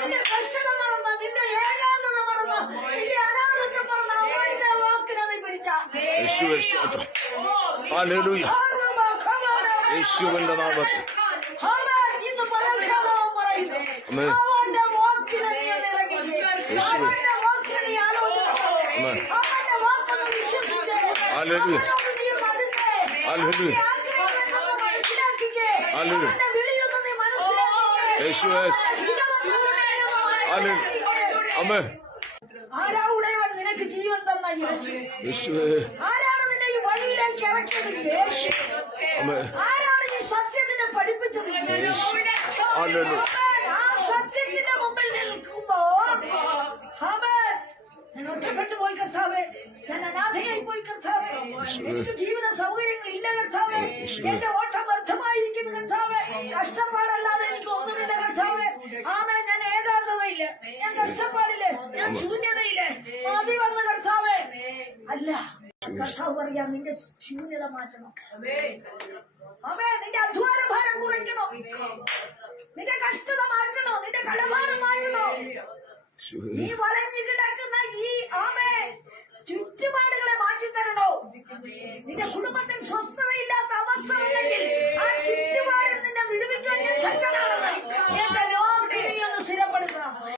നിന്റെ കഷ്ടത മറന്ന്, നിന്റെ ഏകാന്തത മറന്ന്, നിന്റെ അനാഥത്വം മറന്ന് അവന്റെ വാക്കിനെ നീ പിടിച്ച യേശുവേ സ്തോത്രം. ഹല്ലേലൂയ. യേശുവിന്റെ നാമത്തിൽ ഇന്ന് പരസ്പരം പറയുന്നു. അവന്റെ വാക്കിനെ നീ ഇറങ്ങിക്കേ. അവന്റെ വാക്കിനെ നീ ആലോചിക്കേ. അവന്റെ വാക്കിനെ വിശ്വസിക്കേ. ഹല്ലേലൂയ. നീ അടുത്തേ. ഹല്ലേലൂയ. മനസ്സിലാക്കിക്കേ. ഹല്ലേലൂയ. അവന്റെ വിളിയൊന്ന് നീ മനസ്സിലാക്കിക്കേ. യേശുവേ. ഹല്ലേലൂയ. ആമേൻ. ആരാ ഉടയവൻ നിനക്ക് ജീവൻ തന്ന യേശു? യേശുവേ. ആരാണ് നിന്നെ ഈ വഴിയിലേക്ക് ഇറക്കിയത്? യേശു. ആമേൻ. ആരാണ് ഈ സത്യത്തിനെ പഠിപ്പിച്ചത്? യേശു. ഹല്ലേലൂയ. ആ സത്യത്തിന്റെ മുമ്പിൽ നിൽക്കുമ്പോൾ ഞാൻ ഒറ്റപ്പെട്ടു പോയി കർത്താവേ, ഞാൻ അനാഥയായി പോയി കർത്താവേ, എനിക്ക് ജീവിത സൗകര്യങ്ങൾ ഇല്ല കർത്താവേ, എന്റെ ഓട്ടം വ്യർത്ഥമായിരിക്കുന്നു കർത്താവേ, കഷ്ടപ്പാടല്ലാതെ എനിക്ക് ഒന്നുമില്ല കർത്താവേ. ആമേൻ. ഞാൻ ഏകാന്തതയില്ല, ഞാൻ കഷ്ടപ്പാടില്ലേ, ഞാൻ ശൂന്യതയില്ലേ, മതി വന്ന കർത്താവേ. അല്ല, കർത്താവ് പറയാ നിന്റെ ശൂന്യത മാറ്റണം. ആമേൻ. നിന്റെ അധ്വാന ഭാരം കുറയ്ക്കണോ, നിന്റെ കഷ്ടത മാറ്റണോ, നിന്റെ കടഭാരം മാറ്റണോ, നീ വളഞ്ഞു കിടക്കുന്ന ഈ ചുറ്റുപാടുകളെ മാറ്റിത്തരണോ, നിന്റെ കുടുംബത്തിൽ സ്വസ്ഥതയില്ലാത്ത അവസ്ഥ ഉണ്ടെങ്കിൽ